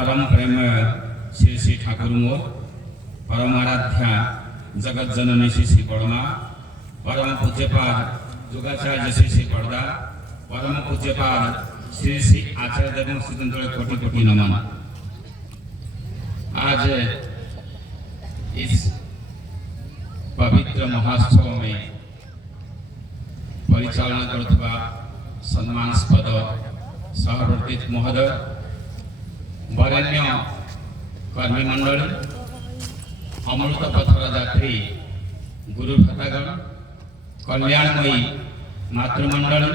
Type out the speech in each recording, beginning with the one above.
परम प्रेम श्री श्री ठाकुर मोर परम आराध्या जगत जननी श्री श्री बड़मा परम पूज्यपाद जुगाचार्य श्री श्री बड़दा परम पूज्यपाद श्री श्री आचार्य देव सुतंत्र कोटि कोटि नमन। आज इस पवित्र महोत्सव में परिचालन करथबा सम्मानास्पद सहवर्ती महोदय वरेण्य कर्मी मंडल अमृत पथर यात्री गुरु भ्रातागण कल्याणमयी मातृमंडल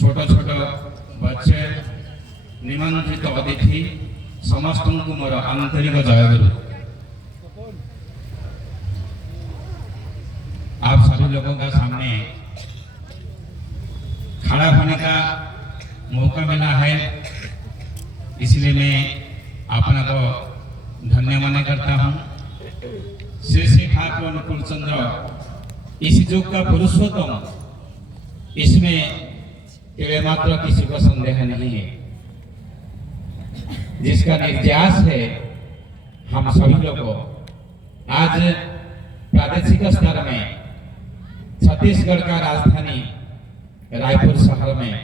छोट छोट बच्चे निमंत्रित अतिथि समस्त को मोर आंतरिक जयगुरु। आप सभी लोगों का सामने खड़ा होने का मौका मिला है, इसलिए मैं अपना को धन्य माने करता हूँ। श्री श्री ठाकुर अनुकूल चंद्र इस युग का पुरुषोत्तम, इसमें केवल मात्र किसी को संदेह नहीं है। जिसका निर्यास है हम सभी लोगों आज प्रादेशिक स्तर में छत्तीसगढ़ का राजधानी रायपुर शहर में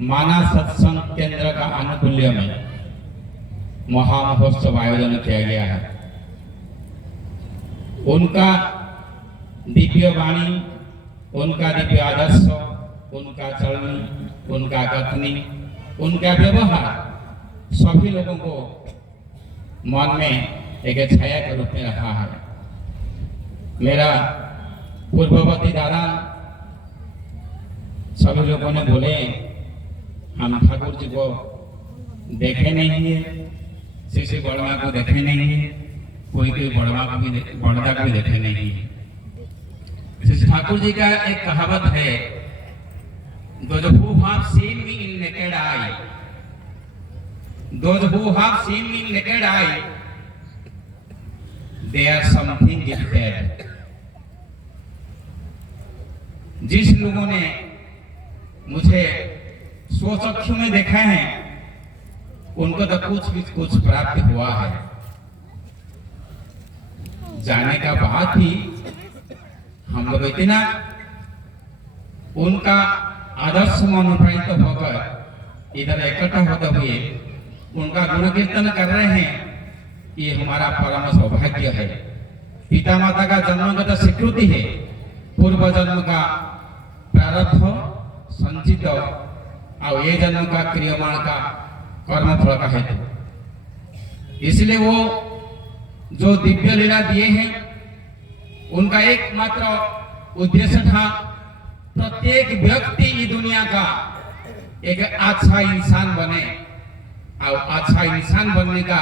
माना सत्संग केंद्र का आनुकूल्य में महामहोत्सव आयोजन किया गया है। उनका दिव्य वाणी, उनका दिव्य आदर्श, उनका चलनी, उनका कथनी, उनका व्यवहार सभी लोगों को मन में एक छाया के रूप में रखा है। मेरा पूर्ववर्ती दादा सभी लोगों ने बोले हम ठाकुर जी को देखे नहीं है, श्री श्री बड़मा को देखे नहीं है, कोई बड़मा को भी बड़दा को भी देखे नहीं है। श्री ठाकुर जी का एक कहावत है, those who have seen me in naked eye, those who have seen me in naked eye, they are something gifted। जिस लोगों ने मुझे स्वचक्षु में देखा है उनको तो कुछ प्राप्त हुआ है। जाने का बाद भी हम लोग इतना उनका आदर्श में अनुप्राणित होकर इधर इकट्ठा होते हुए उनका गुण कीर्तन कर रहे हैं, ये हमारा परम सौभाग्य है। पिता माता का जन्मगत स्वीकृति है, पूर्व जन्म का प्रारब्ध संचित और ये जन्म का क्रियमाण का कर्म फल का हेतु। इसलिए वो जो दिव्य लीला दिए हैं उनका एकमात्र उद्देश्य था प्रत्येक व्यक्ति इस दुनिया का एक अच्छा इंसान बने, और अच्छा इंसान बनने का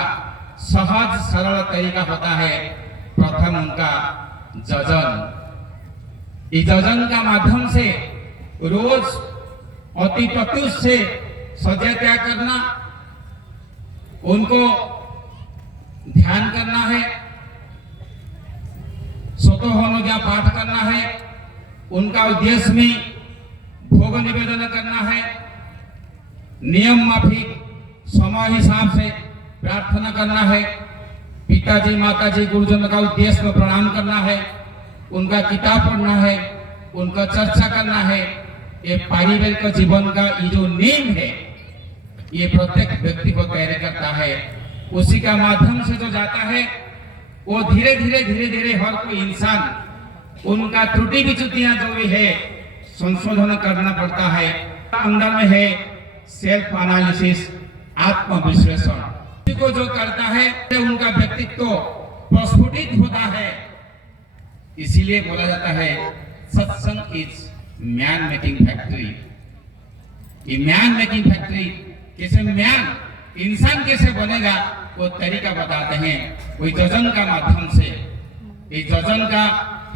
सहज सरल तरीका होता है प्रथम उनका जजन। इस जजन का माध्यम से रोज अति प्रत्युष से सजय त्याग करना, उनको ध्यान करना है, स्वतः पाठ करना है, उनका उद्देश्य में भोग निवेदन करना है, नियम माफिक समय हिसाब से प्रार्थना करना है, पिताजी माताजी गुरुजन का उद्देश्य में प्रणाम करना है, उनका किताब पढ़ना है, उनका चर्चा करना है। ये पारिवारिक जीवन का ये जो नींव है ये प्रत्येक व्यक्ति को तैयार करता है। उसी का माध्यम से जो जाता है वो धीरे धीरे हर कोई इंसान उनका त्रुटि विच्युतियां जो भी है संशोधन करना पड़ता है। अंदर में है सेल्फ एनालिसिस, आत्मविश्लेषण को जो करता है उनका व्यक्तित्व प्रस्फुटित होता है। इसीलिए बोला जाता है सत्संग इज मैन मेकिंग फैक्ट्री। ये मैन मेकिंग फैक्ट्री कैसे मैन इंसान कैसे बनेगा वो तरीका बताते हैं कोई जजन का माध्यम से। इस जजन का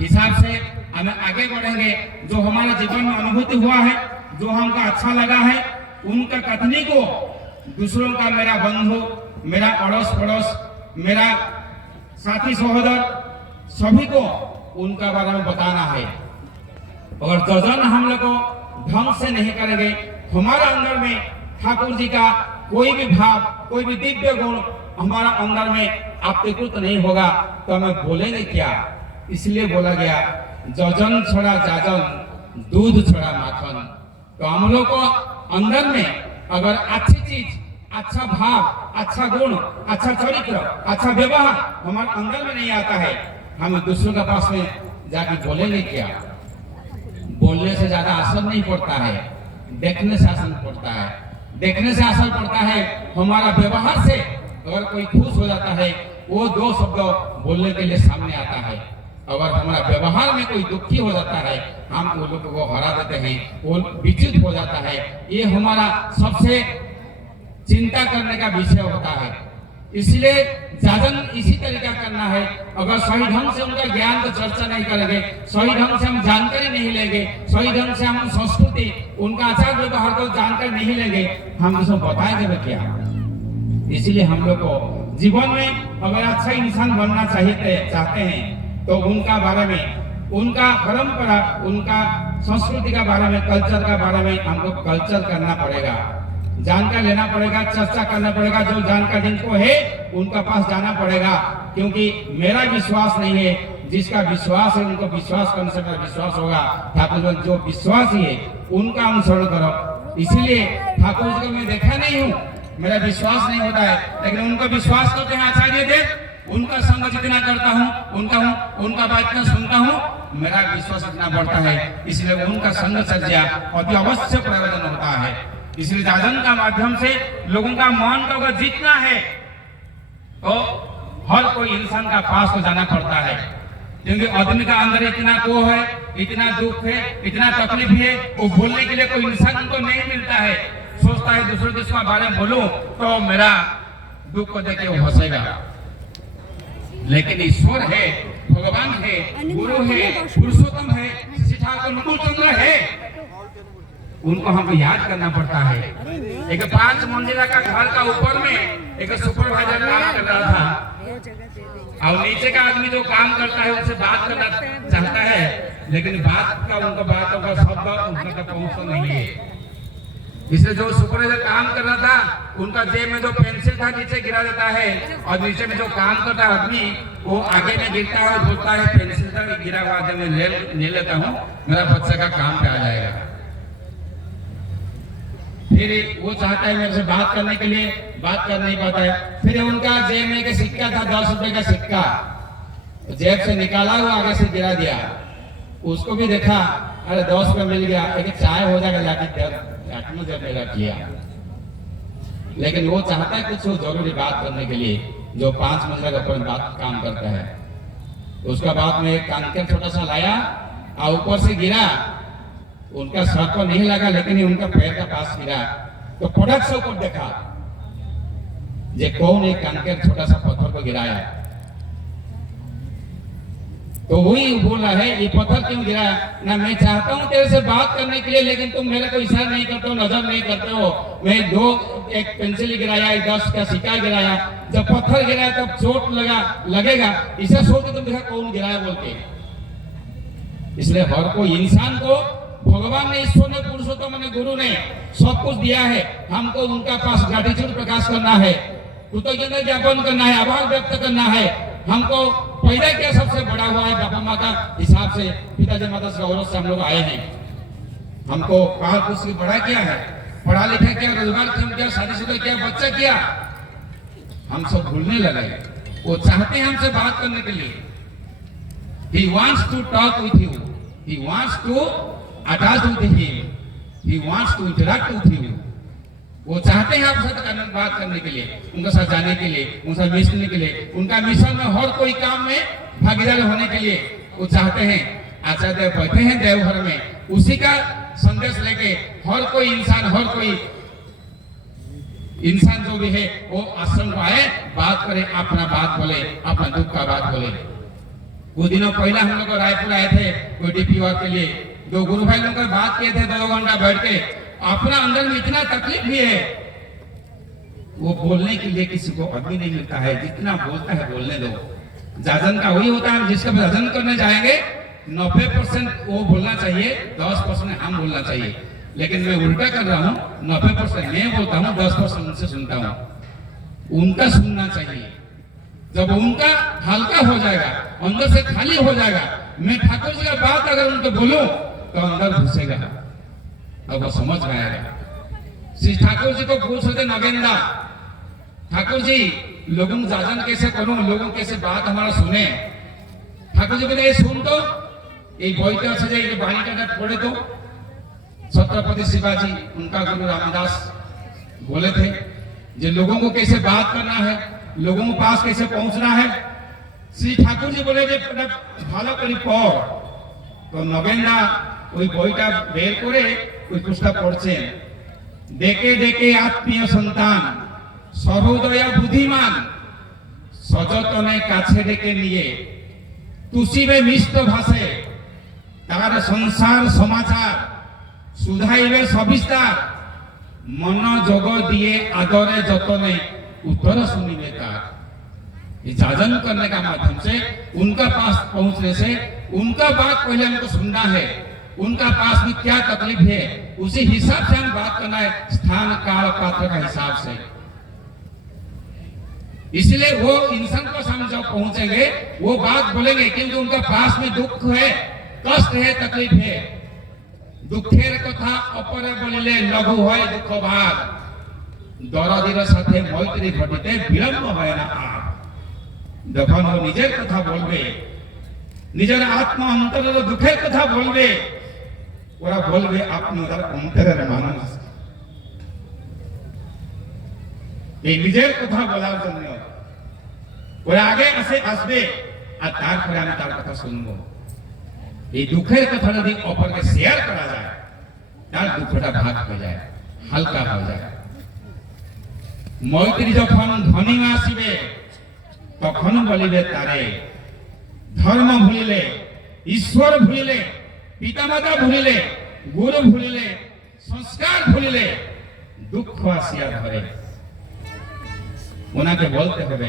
हिसाब से हमें आगे बढ़ेंगे। जो हमारे जीवन में अनुभूति हुआ है, जो हमको अच्छा लगा है, उनका कथनी को दूसरों का, मेरा बंधु, मेरा अड़ोस पड़ोस, मेरा साथी सहोदर, सभी को उनका बारे में बताना है। और जजन हम लोग को ढंग से नहीं करेंगे, हमारे अंदर में ठाकुर जी का कोई भी भाव, कोई भी दिव्य गुण हमारा अंदर में आपतिकृत नहीं होगा तो हमें बोलेंगे क्या। इसलिए बोला गया जजन छोड़ा जाजन, दूध छोड़ा माखन। तो हम लोग को अंदर में अगर अच्छी चीज, अच्छा भाव, अच्छा गुण, अच्छा चरित्र, अच्छा व्यवहार हमारे अंदर में नहीं आता है, हम दूसरों के पास में जाके बोलेंगे क्या। बोलने से ज्यादा असर नहीं पड़ता है, देखने से असर पड़ता है। देखने से असर पड़ता है हमारा व्यवहार से। अगर कोई खुश हो जाता है वो दो शब्द बोलने के लिए सामने आता है। अगर हमारा व्यवहार में कोई दुखी हो जाता है, हम वो लोगों को हरा देते हैं, वो विचलित हो जाता है। ये हमारा सबसे चिंता करने का विषय होता है। इसलिए जाजन इसी तरीका करना है। अगर सही ढंग से उनका ज्ञान का चर्चा नहीं करेंगे, सही ढंग से हम जानकारी नहीं लेंगे, सही ढंग से हम संस्कृति, उनका आचार व्यवहार को जानकारी नहीं लेंगे, हम उसको बताएंगे क्या। इसलिए हम लोग को जीवन में अगर अच्छा इंसान बनना चाहते हैं तो उनका बारे में, उनका परंपरा, उनका संस्कृति का बारे में, कल्चर का बारे में हमको कल्चर करना पड़ेगा, जानकारी लेना पड़ेगा, चर्चा करना पड़ेगा। जो जानकारी जिनको है उनका पास जाना पड़ेगा। क्योंकि मेरा विश्वास नहीं है, जिसका विश्वास है उनको विश्वास करने से मेरा विश्वास होगा। ठाकुर जो विश्वास है उनका अनुसरण करो। इसीलिए ठाकुर जी को मैं देखा नहीं हूँ, मेरा विश्वास नहीं होता है, लेकिन उनका विश्वास करते हैं आचार्य देव। उनका संग जितना करता हूँ, उनका बात इतना सुनता हूँ, मेरा विश्वास इतना बढ़ता है। इसलिए उनका संग चर्चा अति अवश्य प्रयोजन होता है। इसलिए जाजन का माध्यम से लोगों का मन को अगर जीतना है तो हर कोई इंसान का पास को जाना पड़ता है। क्योंकि आदमी का अंदर इतना को है, इतना दुख है, इतना तकलीफ है, वो बोलने के लिए कोई इंसान उनको नहीं मिलता है। सोचता है दूसरे के इसके बारे में बोलूं तो मेरा दुख को देख के वो हंसेगा। लेकिन ईश्वर है, भगवान है, गुरु है, पुरुषोत्तम है, श्री ठाकुर नुकुल चंद्र है, उनको हमको याद करना पड़ता है। एक 5 मंजिला का घर का ऊपर में एक सुपरवाइजर काम कर रहा था और नीचे का आदमी जो काम करता है उनसे बात करना चाहता है, लेकिन बातों का शब्द उनके तक पहुंचता नहीं है। इसलिए जो सुपरवाइजर काम कर रहा था उनका जेब में जो पेंसिल था नीचे गिरा देता है, और नीचे में जो काम करता है आदमी वो आगे में गिरता है और बोलता है पेंसिल का गिरा हुआ आगे में ले लेता हूँ, मेरा बच्चा का काम पे आ जाएगा। फिर वो चाहता है मेरे से बात करने के लिए, बात कर नहीं पाता है। फिर उनका जेब में एक सिक्का था, 10 रुपए का सिक्का, जेब से निकाला वो आगे से गिरा दिया। उसको भी देखा, अरे 10 रुपए मिल गया, एक चाय हो जाएगा, जब मेरा किया। लेकिन वो चाहता है कुछ जरूरी बात करने के लिए, जो 5 मंजिला के ऊपर बात काम करता है। उसका बाद में एक कांकर छोटा सा लाया और ऊपर से गिरा, उनका सर को नहीं लगा लेकिन उनका पैर का पास गिरा। तो पटक से ऊपर देखा, ये कौन एक कांकर छोटा सा पत्थर को गिराया। तो वही बोल रहा है, ये पत्थर क्यों गिराया ना, मैं चाहता हूं तेरे से बात करने के लिए, लेकिन तुम मेरे को इशारा नहीं करते हो, नजर नहीं करते हो। मैं एक पेंसिल गिराया, एक 10 का सिक्का गिराया, जब पत्थर गिराया तब चोट लगेगा, इसे सोच के तुम देखा कौन गिराया बोल के। इसलिए हर कोई इंसान को भगवान ने, ईश्वर ने, पुरुषोत्तम ने, गुरु ने सब कुछ दिया है। हमको उनका पास ग्रेटिट्यूड प्रकाश करना है, कृतज्ञता ज्ञापन करना है, आभार व्यक्त करना है। हमको पैदा क्या सबसे बड़ा हुआ है, बापा माँ का हिसाब से, पिताजी माता से गौरव से हम लोग आए हैं। हमको बाहर कुछ बड़ा क्या है, पढ़ा लिखा क्या, रोजगार किया, शादीशुदा किया, बच्चा किया, हम सब भूलने लगे। वो चाहते हैं हमसे बात करने के लिए। He wants to talk with you. He wants to attach with him. He wants to interact with you. वो चाहते हैं आपके साथ बात करने के लिए, उनके साथ जाने के लिए, उनके साथ मिलने के लिए, उनका मिशन में हर कोई काम में भागीदार होने के लिए वो चाहते हैं। आचार्य देव बैठे हैं देवघर में, उसी का संदेश लेके हर कोई इंसान जो भी है वो आश्रम को आए, बात करे, अपना बात बोले, अपना दुख का बात बोले। कुछ दिनों पहले हम लोग रायपुर आए थे कोई डीपी वर्क के लिए, 2 गुरु भाई लोग बात किए थे 2 घंटा बैठ के। अपना अंदर में इतना तकलीफ भी है, वो बोलने के लिए किसी को अभी नहीं मिलता है। जितना बोलता है बोलने दो। जाजन का वही होता है, जिसका जाजन करने जाएंगे 90% वो बोलना चाहिए, 10% हम बोलना चाहिए। लेकिन मैं उल्टा कर रहा हूँ, 90% मैं बोलता हूँ, 10% उनसे सुनता हूँ। उनका सुनना चाहिए। जब उनका हल्का हो जाएगा, अंदर से खाली हो जाएगा, मैं ठाकुर जी का बात अगर उनको बोलूं तो अंदर घुसेगा, अब वो समझ में आएगा। श्री ठाकुर जी को पूछ रहे थे नगेंद्र, ठाकुर जी लोगों को जाजन कैसे करूं, लोगों कैसे बात हमारा सुने। ठाकुर जी बोले ये सुन तो, ये বইটা আছে যে এই বাণীটা পড়ে তো। छत्रपति शिवाजी उनका गुरु रामदास बोले थे जो लोगों को कैसे बात करना है, लोगों के पास कैसे पहुंचना है। श्री ठाकुर जी बोले ভালো করে পড়। তো নগেন্দ্র ওই বইটা বের করে ওই পুস্তক পড়ছেন। দেখে দেখে আত্মীয় সন্তান সহৃদয়া বুদ্ধিমান সযতনে কাছে ডেকে নিয়ে তুষিবে মিষ্ট ভাষে তার সংসার সমাচার सुधाइबे सविस्तार मन जोग दिए आदरे जतने उत्तर सुनिबे तार। ये जाजन करने का माध्यम से उनका पास पहुंचने से उनका बात पहले हमको सुनना है, उनका पास में क्या तकलीफ है उसी हिसाब से हम बात करना है, स्थान काल पात्र का हिसाब से। इसलिए वो इंसान को सामने जब पहुंचेंगे वो बात बोलेंगे क्योंकि उनका पास में दुख है, कष्ट है, तकलीफ है। दुखेर कथा अपरे बोलिले लघु হয় दुख भाग, दरदीर साथे मैत्री घटिते विलम्ब হয় না আর। যখন ও নিজের কথা বলবে, নিজের আত্মা অন্তরের দুঃখের কথা বলবে, ওরা বলবে আপনি ওদের অন্তরের মানুষ। এই নিজের কথা বলার জন্য ওরা আগে আসবে আর তারপরে আমি তার কথা শুনবো। এই দুঃখের কথা যদি অপরকে শেয়ার করা যায় তার দুঃখটা ভাগ হয়ে যায়, হালকা হয়ে যায়। মৈত্রী যখন ধনিমা আসিবে তখন বলিবে তারে ধর্ম ভুলিলে, ঈশ্বর ভুলিলে, পিতামাতা ভুলিলে, গুরু ভুলিলে, সংস্কার ভুলিলে দুঃখ আসিয়া ধরে। ওনাকে বলতে হবে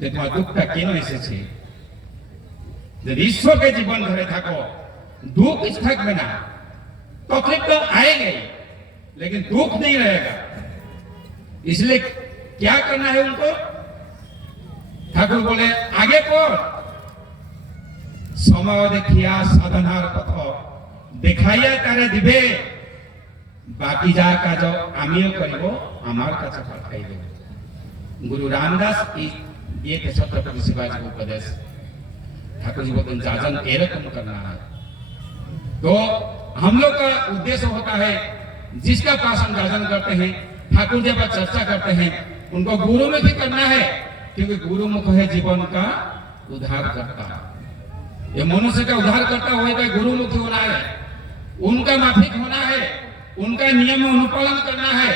যে তোমার দুঃখটা কেন এসেছে। যদি ঈশ্বরকে জীবন ধরে থাকো दुख थकबे ना, तकलीफ तो आएगा ही लेकिन दुख नहीं रहेगा। इसलिए क्या करना है उनको, ठाकुर बोले आगे पढ़, समय देखिया साधनार पथ देखाइया तारे दिबे, बाकी जा काज आमिও करिब आमार काছে পাঠাইবে। गुरु रामदास ये थे छत्रपति शिवाजी को उपदेश। ठाकुर जी बोलते जाजन एरकम करना है। तो हम लोग का उद्देश्य होता है जिसका पास हम जाजन करते हैं, ठाकुर जी पर चर्चा करते हैं, उनको गुरुमुखी करना है क्योंकि गुरुमुख है जीवन का उद्धार करता। ये मनुष्य का उद्धार करता हुए तो गुरुमुखी होना है, उनका माफिक होना है, उनका नियम अनुपालन करना है,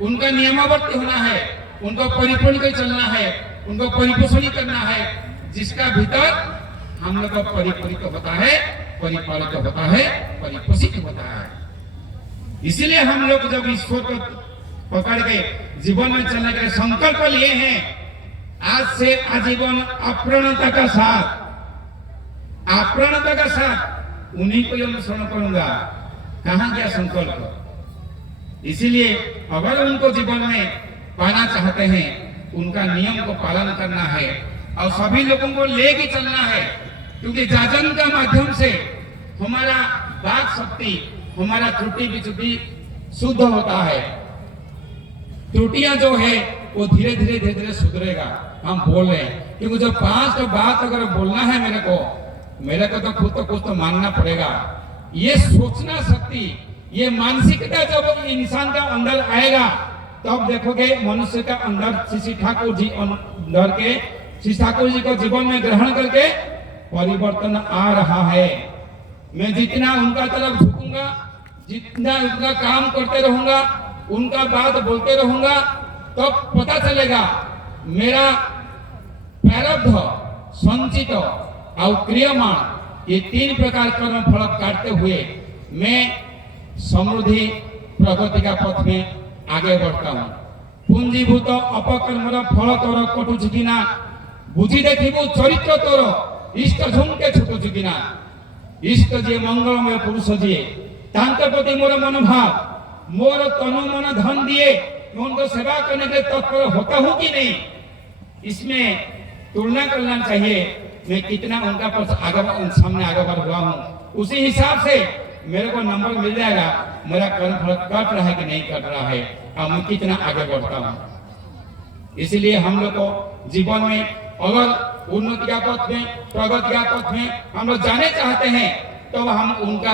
उनका नियमावर्ती होना है, उनको परिपूर्ण कर चलना है, उनको परिपोषण करना है। जिसका भीतर हम लोग का परिपूरित होता है, परिपालित होता है, परिपोषित होता है। इसीलिए हम लोग जब ईश्वर को पकड़ के जीवन में चलने के संकल्प लिए हैं, आज से आजीवन अप्रणता का साथ, अप्रणता का साथ उन्हीं को अनुसरण करूंगा। कहां गया संकल्प। इसीलिए अगर उनको जीवन में पाना चाहते हैं उनका नियम को पालन करना है और सभी लोगों को लेके चलना है, क्योंकि जाजन का माध्यम से हमारा वाक शक्ति, हमारा त्रुटि विचुटि शुद्ध होता है। त्रुटियां जो है वो धीरे धीरे धीरे धीरे सुधरेगा। हम बोल रहे हैं क्योंकि जो 5 तो बात अगर बोलना है मेरे को तो खुद तो कुछ तो मानना पड़ेगा। ये सोचना शक्ति, ये मानसिकता जब इंसान का अंदर आएगा तब देखोगे मनुष्य का अंदर श्री ठाकुर जी अंदर के श्री ठाकुर जी को जीवन में ग्रहण करके परिवर्तन आ रहा है। मैं जितना उनका तरफ झुकूंगा, जितना उनका काम करते रहूंगा, उनका बात बोलते रहूंगा, तब पता चलेगा मेरा प्रारब्ध, संचित और क्रियमाण ये 3 प्रकार कर्म फल काटते हुए मैं समृद्धि प्रगति का पथ में आगे बढ़ता हूं। पुंजीभूत अपकर्मर फल तोर कटुची किना, बुझी देखिबु चरित्र तोर इष्ट झुमके छुटुची किना। इष्ट जे मंगलमय पुरुष जे तांकर प्रति मोर मनोभाव मोर तनु मन धन दिए मैं उनको सेवा करने के लिए तत्पर होता हूँ कि नहीं, इसमें तुलना करना चाहिए। मैं कितना उनका सामने आगे बढ़ हुआ हूँ, उसी हिसाब से मेरे को नंबर मिल जाएगा मेरा कर्म फल कट रहा है कि नहीं कट रहा है और मैं कितना आगे बढ़ता हूँ। इसलिए हम लोग को जीवन में अगर उन्नति का पथ में, प्रगति का पथ में हम लोग जाने चाहते हैं तो हम उनका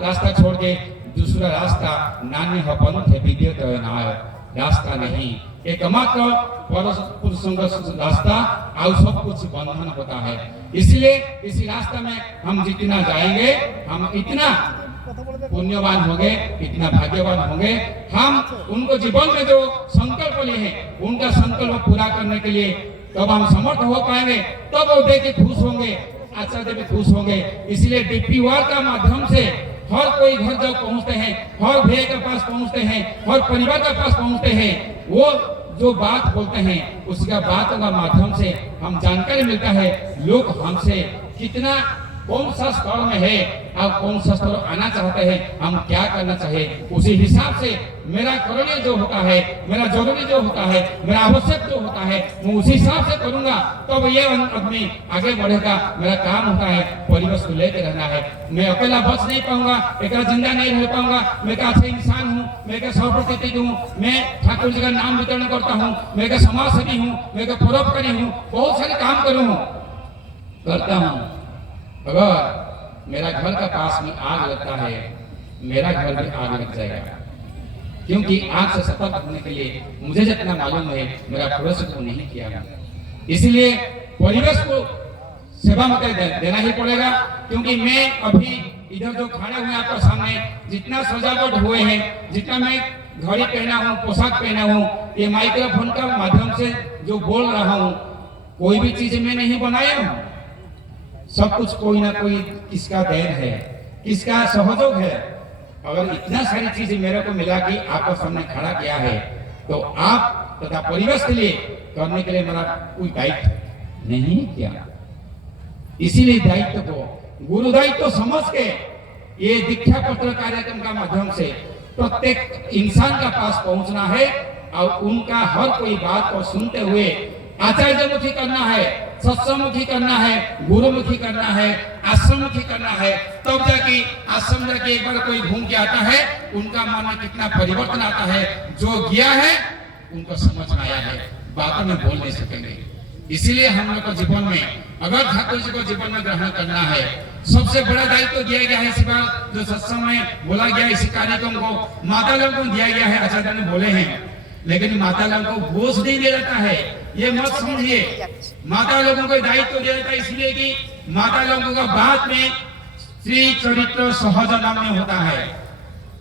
रास्ता छोड़ के दूसरा रास्ता नान्य पंथ विद्युत रास्ता नहीं, एकमात्र पुरुषों का रास्ता और सब कुछ बंधन होता है। इसलिए इसी रास्ता में हम जितना जाएंगे हम इतना पुण्यवान होंगे, इतना भाग्यवान होंगे। हम उनको जीवन में जो संकल्प लिए हैं उनका संकल्प पूरा करने के लिए तब हम समर्थ हो पाएंगे, तब वो देख के खुश होंगे, आचार्य भी खुश होंगे। इसलिए डीपीआर का माध्यम से हर कोई घर जब पहुंचते हैं, हर भैया के पास पहुंचते हैं, हर परिवार के पास पहुंचते हैं, वो जो बात बोलते हैं उसका बात का माध्यम से हम जानकारी मिलता है लोग हमसे कितना कौन सा स्तर में है और कौन सा स्तर आना चाहते हैं, हम क्या करना चाहिए। उसी हिसाब से मेरा करणीय जो होता है, मेरा जरूरी जो होता है, मेरा आवश्यक जो होता है मैं उसी हिसाब से करूंगा, तब ये आदमी आगे बढ़ेगा। मेरा काम होता है परिवेश को लेकर रहना है। मैं अकेला बच नहीं पाऊंगा, अकेला जिंदा नहीं रह पाऊंगा। मैं एक अच्छा इंसान हूँ, मैं एक सर्वप्रतिनिधि हूँ, मैं ठाकुर जी का नाम वितरण करता हूँ, मैं एक समाज सेवी हूँ, मैं एक परोपकारी हूँ, बहुत सारे काम करता हूँ। अगर मेरा घर का पास में आग लगता है मेरा घर भी आग लग जाएगा, क्योंकि आग से सतर्क रखने के लिए मुझे जितना मालूम है मेरा पड़ोसी को नहीं किया। इसलिए परिवेश को सेवा में देना ही पड़ेगा, क्योंकि मैं अभी इधर जो खड़े हुए आपके सामने जितना सजावट हुए हैं, जितना मैं घड़ी पहना हूँ, पोशाक पहना हूँ, ये माइक्रोफोन का माध्यम से जो बोल रहा हूँ कोई भी चीज मैं नहीं बनाया हूँ, सब कुछ कोई ना कोई किसका देन है, किसका सहयोग है। अगर इतना सारी चीजें मेरे को मिला कि आपको सामने खड़ा किया है तो आप तथा परिवेश के लिए करने के लिए मेरा कोई दायित्व नहीं किया। इसीलिए दायित्व को गुरु दायित्व समझ के ये दीक्षा पत्र कार्यक्रम का माध्यम से प्रत्येक इंसान का पास पहुंचना है और उनका हर कोई बात को सुनते हुए आचार्यमुखी करना है, सत्संगमुखी करना है, गुरुमुखी करना है, आश्रममुखी करना है। तब जाके आश्रम जाके एक बार कोई घूम के आता है उनका मन में कितना परिवर्तन आता है, जो गया है उनको समझ में आया है, बातों में बोल नहीं सकेंगे। इसीलिए हम लोग को जीवन में अगर ठाकुर जी को जीवन में ग्रहण करना है, सबसे बड़ा दायित्व दिया गया है। इसी बार जो सत्संग में बोला गया इसी कार्यक्रम को माता लोगों को दिया गया है, आचार्य ने बोले हैं, लेकिन माता लोगों को बोझ नहीं दे जाता है, ये मत समझिए। माता लोगों को दायित्व दिया जाता है इसलिए कि माता लोगों का बात में श्री चरित्र सहज नाम में होता है।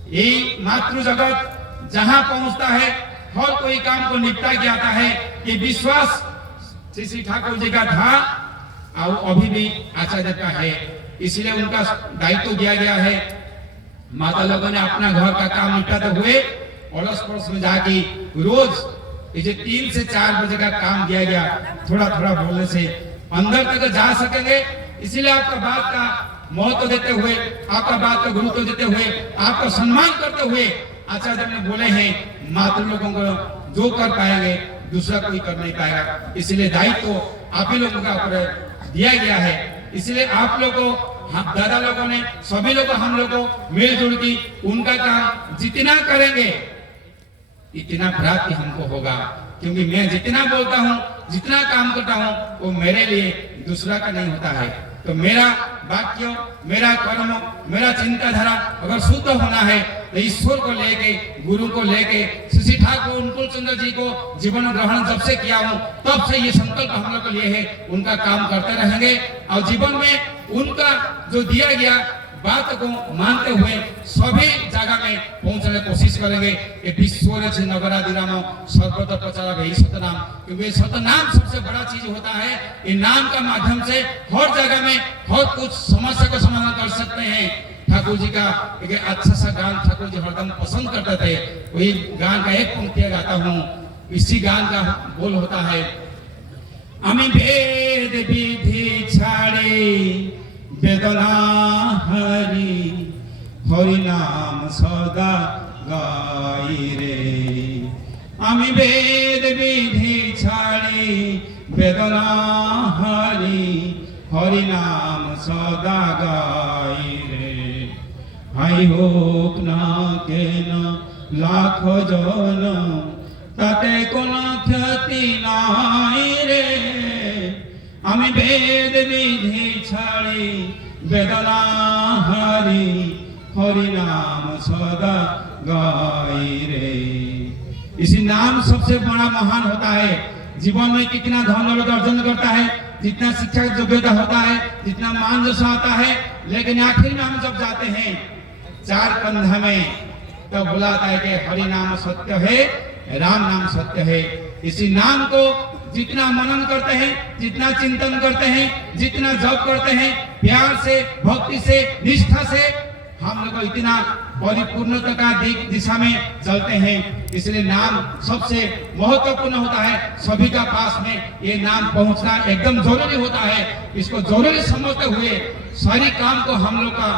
यही मातृ जगत जहां पहुंचता है हर कोई काम को निपटा के आता है। ये विश्वास श्री ठाकुर जी का था और अभी भी आचार्य का है, इसलिए उनका दायित्व दिया गया है। माता लोगों ने अपना घर का काम निपटाते हुए अड़ोस पड़ोस में जाके रोज ये 3 से 4 बजे का काम दिया गया, थोड़ा थोड़ा बोलने से अंदर तक जा सकेंगे। इसीलिए आपका बात का महत्व देते हुए, आपका बात का गुरुत्व देते हुए, आपका सम्मान करते हुए आचार्य ने बोले हैं मातृ लोगों को जो कर पाएंगे दूसरा कोई कर नहीं पाएगा। इसलिए दायित्व आप ही लोगों का ऊपर दिया गया है। इसलिए आप लोगों को दादा लोगों ने सभी लोग हम लोग को मिलजुल की उनका काम जितना करेंगे इतना प्राप्ति हमको होगा, क्योंकि मैं जितना बोलता हूँ, जितना काम करता हूँ वो मेरे लिए दूसरा का नहीं होता है। तो मेरा वाक्य, मेरा कर्म, मेरा चिंताधारा अगर शुद्ध होना है तो ईश्वर को लेके, गुरु को लेके, श्री ठाकुर अनुकूल चंद्र जी को जीवन ग्रहण जब से किया हूँ तब से ये संकल्प हम लोग के लिए है, उनका काम करते रहेंगे और जीवन में उनका जो दिया गया बात को मानते हुए सभी जगह में पहुंचने की कोशिश करेंगे। ये विश्व नगरादिराम सर्वत्र प्रचार है सतनाम, क्योंकि सतनाम सबसे बड़ा चीज होता है। ये नाम का माध्यम से हर जगह में हर कुछ समस्या का समाधान कर सकते हैं। ठाकुर जी का एक अच्छा सा गान ठाकुर जी हरदम पसंद करते थे, वही गान का एक पंक्ति गाता हूँ। इसी गान का बोल होता है, अमी भेद विधि छाड़े बेदना हरि हरि नाम सदा গাই রে। আমি বেদ বিধি ছাড়ি বেদনা হারি হরি নাম সদা গাই রে। হাই হোক না কেন লাখ জন তাতে কোনো ক্ষতি নাই রে। আমি বেদ বিধি ছাড়ি বেদনা হারি हरि नाम सदा गाई रे। इसी नाम सबसे बड़ा महान होता है। जीवन में कितना धन दौलत अर्जन करता है, जितना शिक्षा योग्यता होता है, जितना मान यश आता है, लेकिन आखिर में हम जब जाते हैं चार कंधा में तब बुलाता है कि हरि नाम सत्य है, राम नाम सत्य है। इसी नाम को जितना मनन करते हैं, जितना चिंतन करते हैं, जितना जप करते हैं, प्यार से, भक्ति से, निष्ठा से हम लोग इतना परिपूर्णता का दिशा में चलते हैं। इसलिए नाम सबसे महत्वपूर्ण होता है। सभी का पास में ये नाम पहुंचना एकदम जरूरी होता है। इसको जरूरी समझते हुए सारी काम को हम लोग का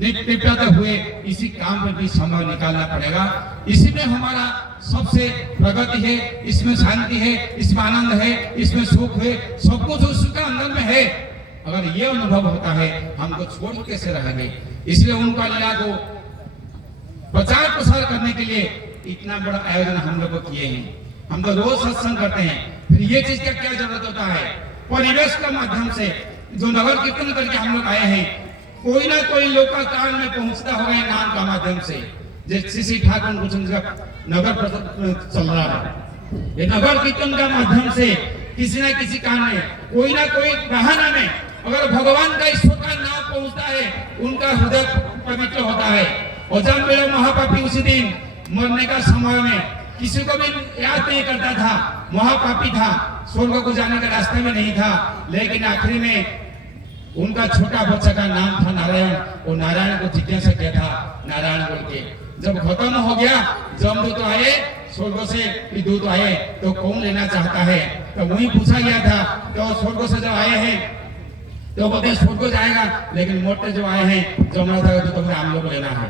निपटाते हुए इसी काम में भी समय निकालना पड़ेगा। इसी में हमारा सबसे प्रगति है, इसमें शांति है, इसमें आनंद है, इसमें सुख है, सब कुछ उसका अंदर में है। अगर ये अनुभव होता है हमको छोड़ कैसे रहेंगे। इसलिए उनका लीला को प्रचार प्रसार करने के लिए इतना बड़ा आयोजन हम लोग किए हैं। हम तो रोज सत्संग करते हैं, फिर ये चीज का क्या जरूरत होता है। परिवेश के माध्यम से जो नगर कीर्तन करके हम लोग आए हैं, कोई ना कोई लोकल काल में पहुंचता होगा नाम का माध्यम से। जैसे श्री ठाकुर कुछ नगर चल रहा है, ये नगर कीर्तन का माध्यम से किसी न किसी काल में कोई ना कोई बहाना में अगर भगवान का ईश्वर का नाम पहुंचता है, उनका हृदय पवित्र होता है। और जब मेरा महापापी उसी दिन मरने का समय में किसी को भी याद नहीं करता था, महापापी था, स्वर्ग को जाने का रास्ते में नहीं था, लेकिन आखिरी में उनका छोटा बच्चा का नाम था नारायण। वो नारायण को जिज्ञासा किया था नारायण बोल के। जब खत्म हो गया, जमदूत आए स्वर्ग से, दूत आए तो कौन लेना चाहता है, तो वही पूछा गया था। तो स्वर्ग से जब आए हैं तो बोलते स्वर्ग जाएगा, लेकिन मोटे जो आए हैं जमना था तो तुम्हें हम लोग लेना है।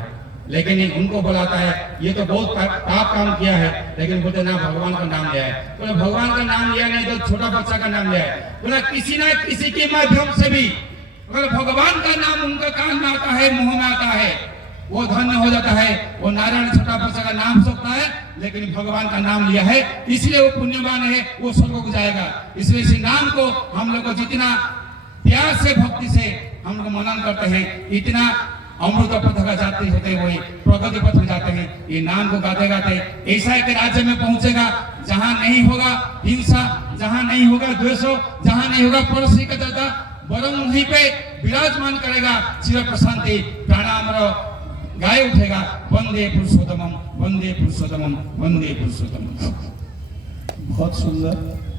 लेकिन उनको बुलाता है, ये तो बहुत पाप काम किया है, लेकिन बोलते ना भगवान का नाम लिया है। बोले भगवान का नाम लिया नहीं तो छोटा बच्चा का नाम लिया है। बोला किसी ना किसी के माध्यम से भी अगर भगवान का नाम उनका कान में आता है, मुंह में आता है, वो धन्य हो जाता है। वो नारायण छोटा बच्चा का नाम सकता है, लेकिन भगवान का नाम लिया है, इसलिए वो पुण्यवान है, वो स्वर्ग को जाएगा। इसलिए इस नाम को हम लोग को जितना प्यार से, भक्ति से हम लोग मनन करते हैं, इतना अमृत पथ का जाते होते हुए प्रगति पथ में जाते हैं। ये नाम को गाते गाते ऐसा एक राज्य में पहुंचेगा जहां नहीं होगा हिंसा, जहां नहीं होगा द्वेष, जहां नहीं होगा पड़ोसी का दर्द, वरम वहीं पे विराजमान करेगा चिर प्रशांति प्राणाम गाय उठेगा। वंदे पुरुषोत्तमम, वंदे पुरुषोत्तमम, वंदे पुरुषोत्तमम। बहुत सुंदर।